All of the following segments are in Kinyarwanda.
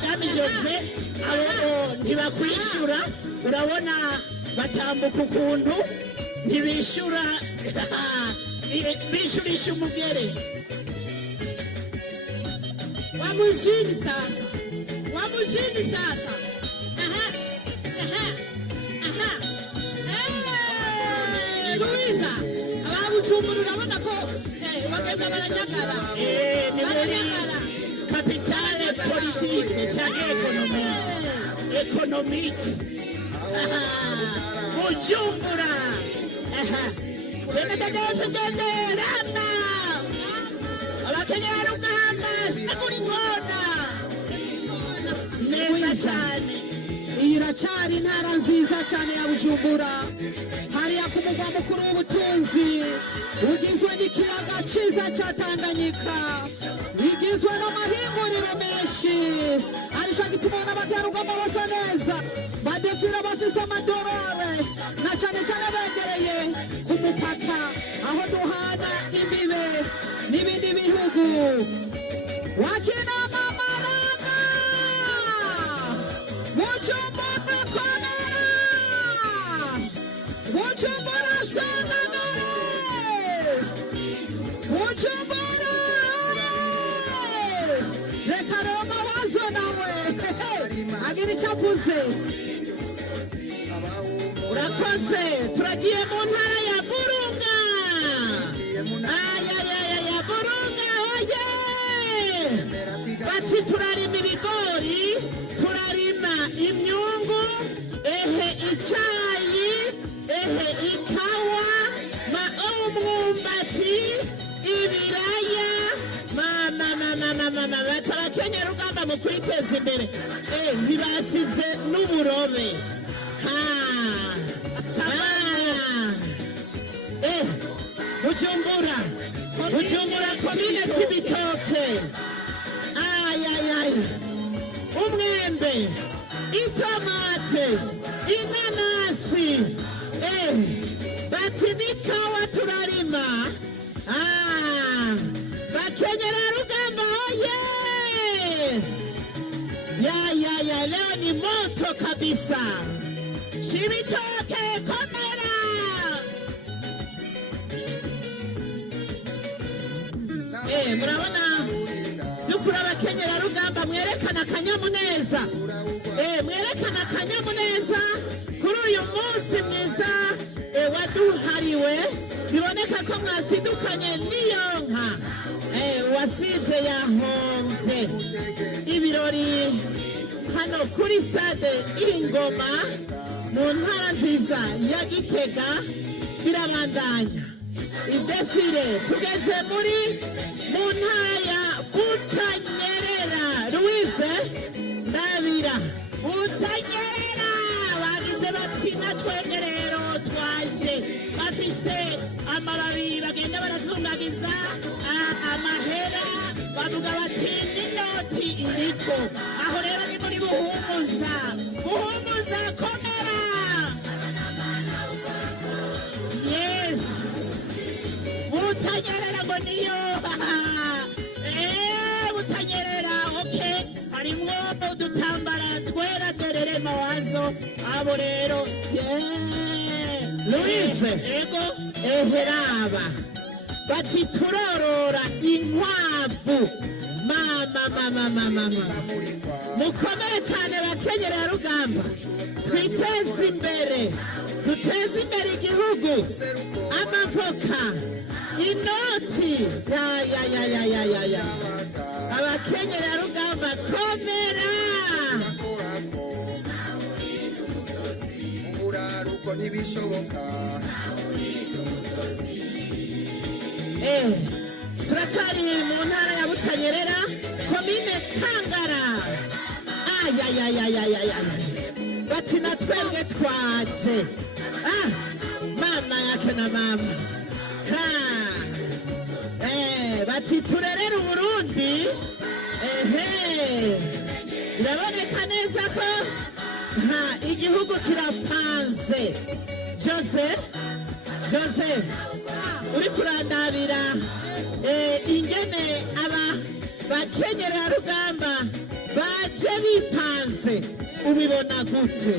madame Jose abo ntibakwishura urabona batambuka ukuntu ntibishura bishurisha umugere wamujini sasa Luisa ababucumbura urabona ko bagenda baranyagara capitale politique cyangwa économique Bujumbura senatadefudede rama abakenyera rugamba sakurikona neza cyane iracari intara nziza cyane ya Bujumbura hariya ku mugwa mukuru w'ubutunzi ugizwe n'ikiyaga ciza cya Tanganyika igizwe n'amahinguriro menshi arisho gituma n'abakerarugamba basa neza badefira bafise amadorare na cyane cyane begereye ku mupaka aho duhana imbibe n'ibindi bihugu wakina mamarana Bujumbura konera Bujumbura sanganare Bujumbura reka rero mawazo nawe agira icyo avuze urakoze turagiye mu ntara ya Burunga ya Burunga oye bati turarima ibigori turarima imyungu icyayi ikawa umwumbati ibiraya mama batabakenyera urugamba mu kwiteza imbere ntibasize n'uburobe Bujumbura komine Cibitoke umwembe itomate inanasi bati n'ikawa turarima bakenyera rugamba oye leo ni moto kabisa Cibitoke komera murabona dukura abakenyera rugamba mwerekana akanyamuneza mwerekana akanyamuneza kuri uyu munsi mwiza waduhariwe biboneka ko mwasidukanye n'iyonka wasivye yahomvye ibirori hano kuri stade Ingoma mu ntara nziza ya Gitega birabandanya idefile tugeze mu ntara ya Butanyerera Louise Ndabira Butanyerera bagize bati natwebwe rero twaje bafise amababi bagenda barazungagiza amahera bavuga bati n'inoti iriko aho rero ni muri Buhumuza komera yes Butanyerera ngo niyo Butanyerera okay harimwo udutambara twera derere mawazo abo rero Louise ego eheraba bati turorora inkwavu mama mukomere cyane bakenyera rugamba twiteze imbere duteze imbere igihugu amavoka inoti ya abakenyera rugamba komera uraruko ntibishoboka turacari mu ntara ya Butanyerera komine Tangara bati natwebwe twaje mama yake na mama bati turerera Uburundi biraboneka neza ko igihugu kirapanze Jose uri kurandabira ingene aba bakenyera rugamba baje baje bipanze ubibona gute?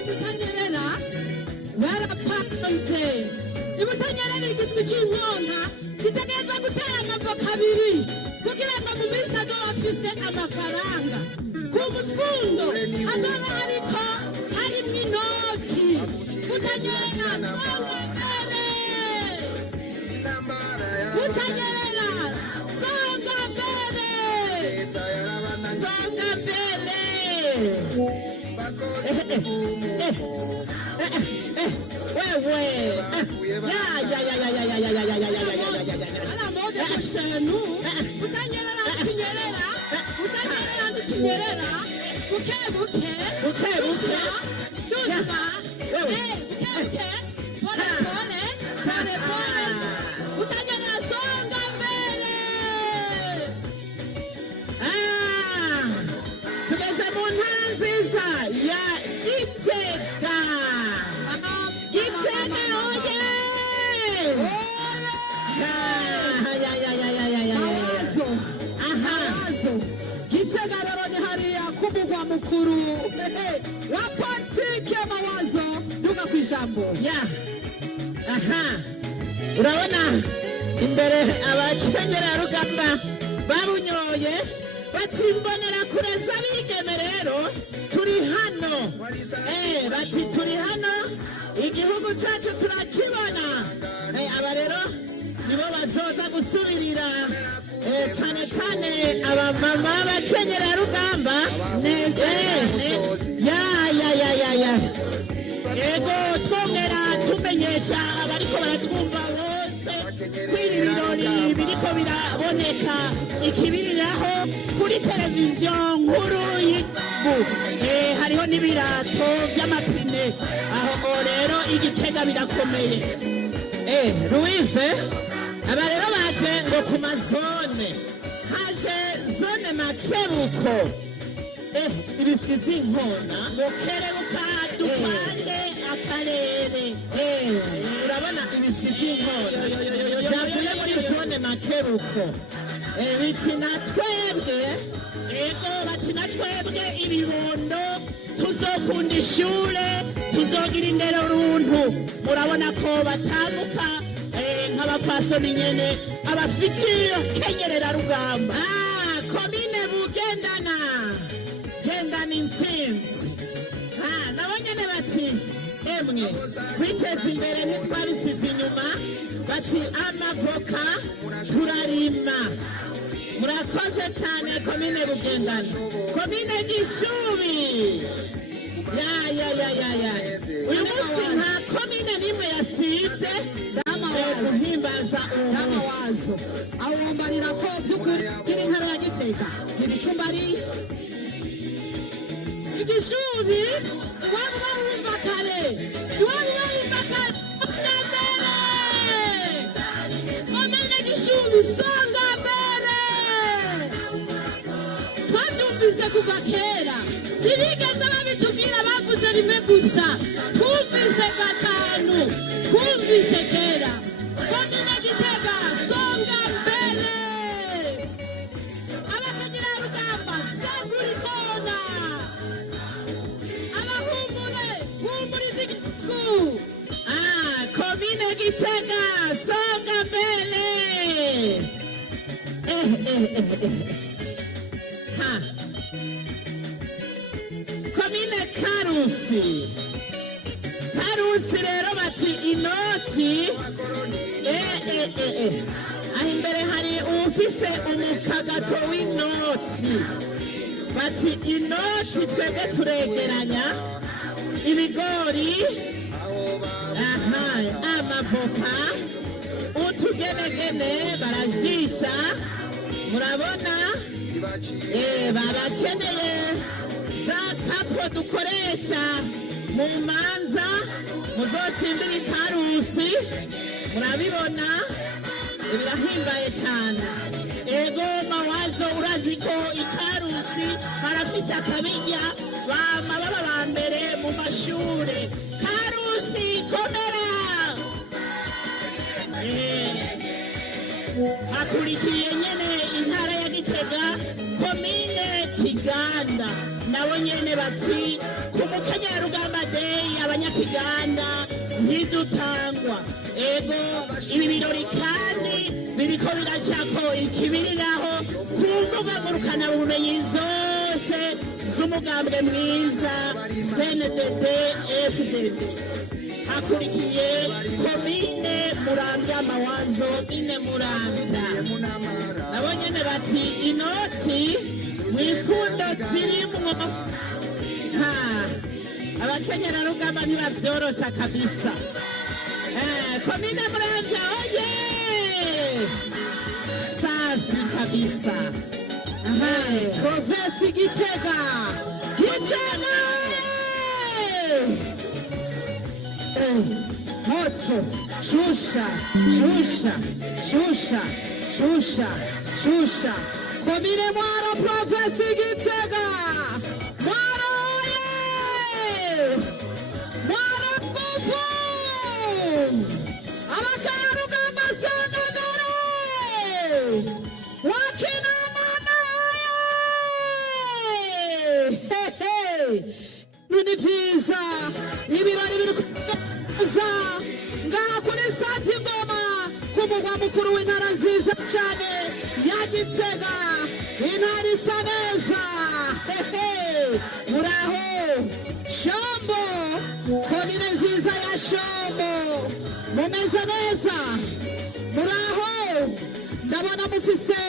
Ibutanyerera barapanze. Ibutanyerera igiswi cy'inkona gitegerezwa gutera amavoka abiri kugira ngo mu minsi azoba afise amafaranga. Ku mufundo hazoba harimwo inoti. Butanyerera Butanyerera songa mbele. Songa mbele. Wewe. Ala moja kushenu. Butanyerera kinyerera. Butanyerera kinyerera. Buke. Dusma. Buke. Pole. Butanyerera songa mbele. Tugeze mu ntara nziza ya Gitega. Gitega oye! Mawazo. Gitega rero ni hariya ku mugwa mukuru wa politike. Mawazo nduga ku ijambo. Urabona imbere abakenyerarugamba babunyoye bati mbonera kureza bigeme rero turi hano. Bati turi hano igihugu cyacu turakibona. Aba rero nibo bazoza gusubirira cyane cyane abamama b'abakenyerarugamba. Yego twongera tumenyesha abariko baratwumva bose kwiri birori biriko biraboneka ikibiriraho kuri televiziyo nkuru y'igihugu. Hariho n'ibirato by'amapine aho rero Igitega birakomeye. Louise, aba rero baje ngo ku mazone haje zone Makebuko. Ibiswi by'inkona Mukerebuka dupande akarere. Urabona ibiswi by'inkona byavuye muri zone Makebuko. Biti na twebwe. Bati na twebwe ibibondo tuzokunda ishure tuzogira indero runtu. Murabona ko batambuka nk'abapfasoni nyene abafitiye kenyererarugamba. Komine Bugendana gendana intsinzi. Nabo nyene bati emwe kwiteza imbere ntitwabisize inyuma. Bati amavoka turarima. Murakoze cyane komine Bugendana. Komine Gishubi. Uyu munsi nta komine n'imwe yasivye guhimbaza Mawazo awumbarira ko by'ukuri kiri intara ya Gitega iri icumba ari Igishubi. Waba wumva kare komine Gishubi songa mbere. Twavyumvise kuva kera ntibigeze babitubwira, bavuze rimwe gusa. Twumvise gatanu, twumvise kera. Komine Gitega songa mbere. Abakenyerarugamba segura ikona. Humuriza igihugu. Komine Gitega songa mbele. Komine Karusi. Karusi rero bati inoti. Aho imbere hari ufise umukagato w'inoti. Bati inoti twebwe turegeranya ibigori, amavoka, utugenegene barajisha. Murabona babakeneye za kapo dukoresha mu manza muzosimbira Ikarusi. Murabibona birahimbaye cyane. Ego Mawazo, urazi ko Ikarusi barafise akabirya bama baba ba mbere mu mashure. Karusi komera. Hakurikiye nyene intara ya Gitega komine Kigali. Kiganda nabo nyene bati ku Mukenyerarugamba Day abanyakiganda ntidutangwa. Ego ibi birori kandi biriko biracako ikibiriraho ku mbuga ngurukanabumenyi zose z'umugambwe mwiza CNDD FDD. Hakurikiye komine Muramvya Mawazo ine Muramvya nabo nyene bati inoti mwifundo zirimwo abakenyerarugamba ntibavyorosha kabisa. Komine Muramvya oye, safi kabisa. Provinsi Gitega, Gitega moto, shusha, shusha, shusha, shusha, shusha. Komine Mwaro, Provinsi Gitega, Mwaro oye, Mwaro nguvu, abakenyerarugamba Sangagara, wakina mama ni vyiza, ibirori biri kuza ngaha kuri stade Ngoma ku mugwa mukuru w'intara nziza cane ya Gitega. Intara isa neza, muraho Shombo, komine nziza ya Shombo, mumeze neza, muraho. Ndabona mufise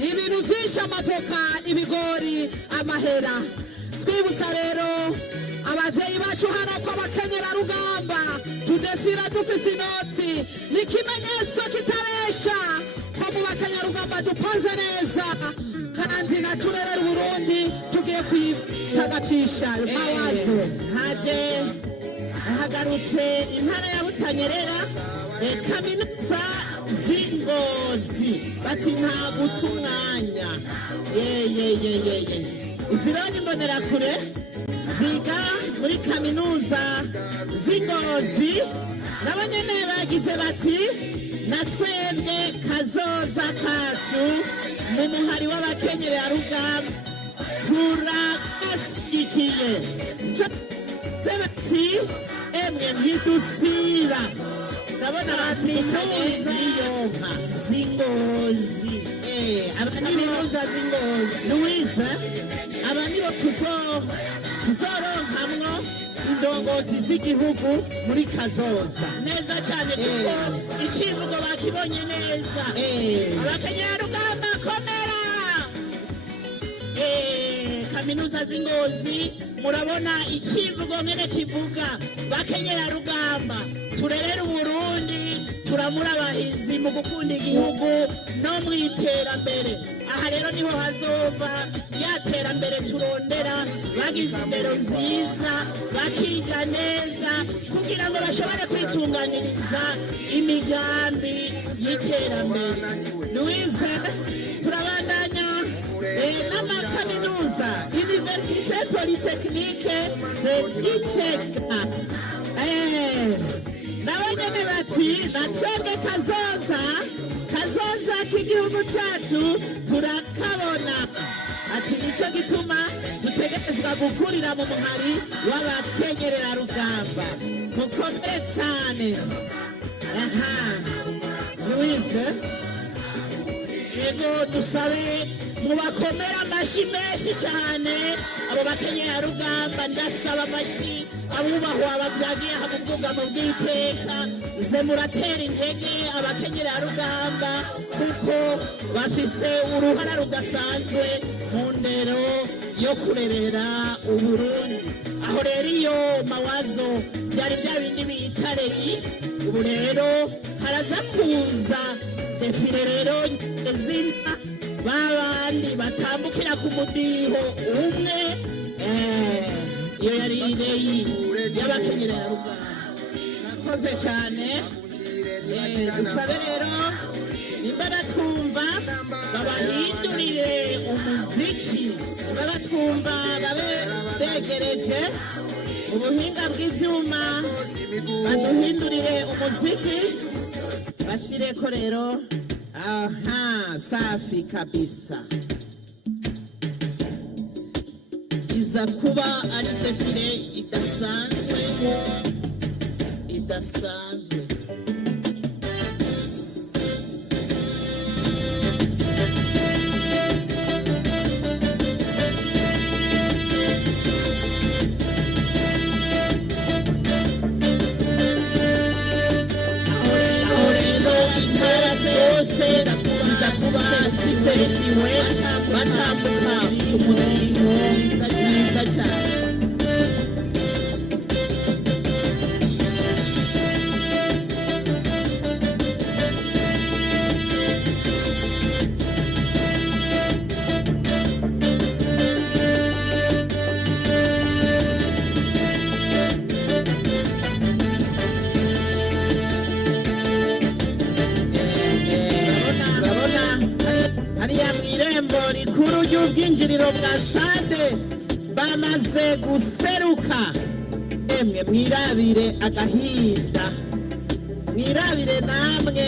ibintu vyinshi, amavoka, ibigori, amahera. Twibutsa rero abavyeyi bacu hano ko abakenyerarugamba tudefira dufise inoti, ni ikimenyetso kitabesha ko mu bakenyerarugamba dupanze neza kandi naturerera Uburundi tugiye kwitagatisha. Mawazo haje hagarutse intara ya Butanyerera, kaminuza z'Ingozi bati nta guta umwanya. Izironi mbonerakure ziga muri kaminuza z'Ingozi nabo nyene bagize bati natwebwe kazoza kacu mu muhari w'abakenyerarugamba turagashyigikiye. Bati emwe ntidusiba. Ndabona basikanye n'iyonka z'Ingozi, abakaminuza z'Ingozi. Louise, aba nibo tuzoronkamwo indongozi z'igihugu muri kazoza. Neza cyane kuko icivugo bakibonye neza. Abakenyerarugamba komera. Kaminuza z'Ingozi murabona icivugo ngene kivuga, bakenyerarugamba turerera Uburundi, turamura abahizi mu gukunda igihugu no mu iterambere. Aha rero niho hazova yaterambere turondera, bagize indero nziza, bakiga neza kugira ngo bashobore kwitunganiriza imigambi y'iterambere. Louise, turabandanya n'amakaminuza Université Polytechnique de Gitega. Nabo nyene bati natwebwe kazoza k'igihugu cyacu turakabona. Ati nico gituma dutegerezwa gukurira mu muhari w'abakenyerarugamba. Mukomere cyane. Louise, yego dusabe mubakomera amashi menshi cyane abo bakenyerarugamba. Ndasaba amashi abubahwa abavyagiye aha mu bwugamo bw'iteka, ze muratera intege abakenyerarugamba kuko bafise uruhara rudasanzwe mu ndero yo kurerera Uburundi. Aho rero iyo Mawazo byari bya bindi bita reri, ubu rero haraza kuza defile rero zina babandi batambukira ku mudiho umwe. Iyo yari ireyi y'abakenyerarugamba. Murakoze cyane. Dusabe rero nimba batwumva babahindurire umuziki, nimba batwumva babe begereje ubuhinga bw'ivyuma, baduhindurire umuziki bashireko rero. Aha, safi kabisa. iza kuba ari defile idasanzwe ziza kuba ziserukiwe batambuka ku murongo mwiza cyane. Rikuru ry'ubwinjiriro bwa stade bamaze guseruka. Emwe mwirabire agahinda, mwirabire namwe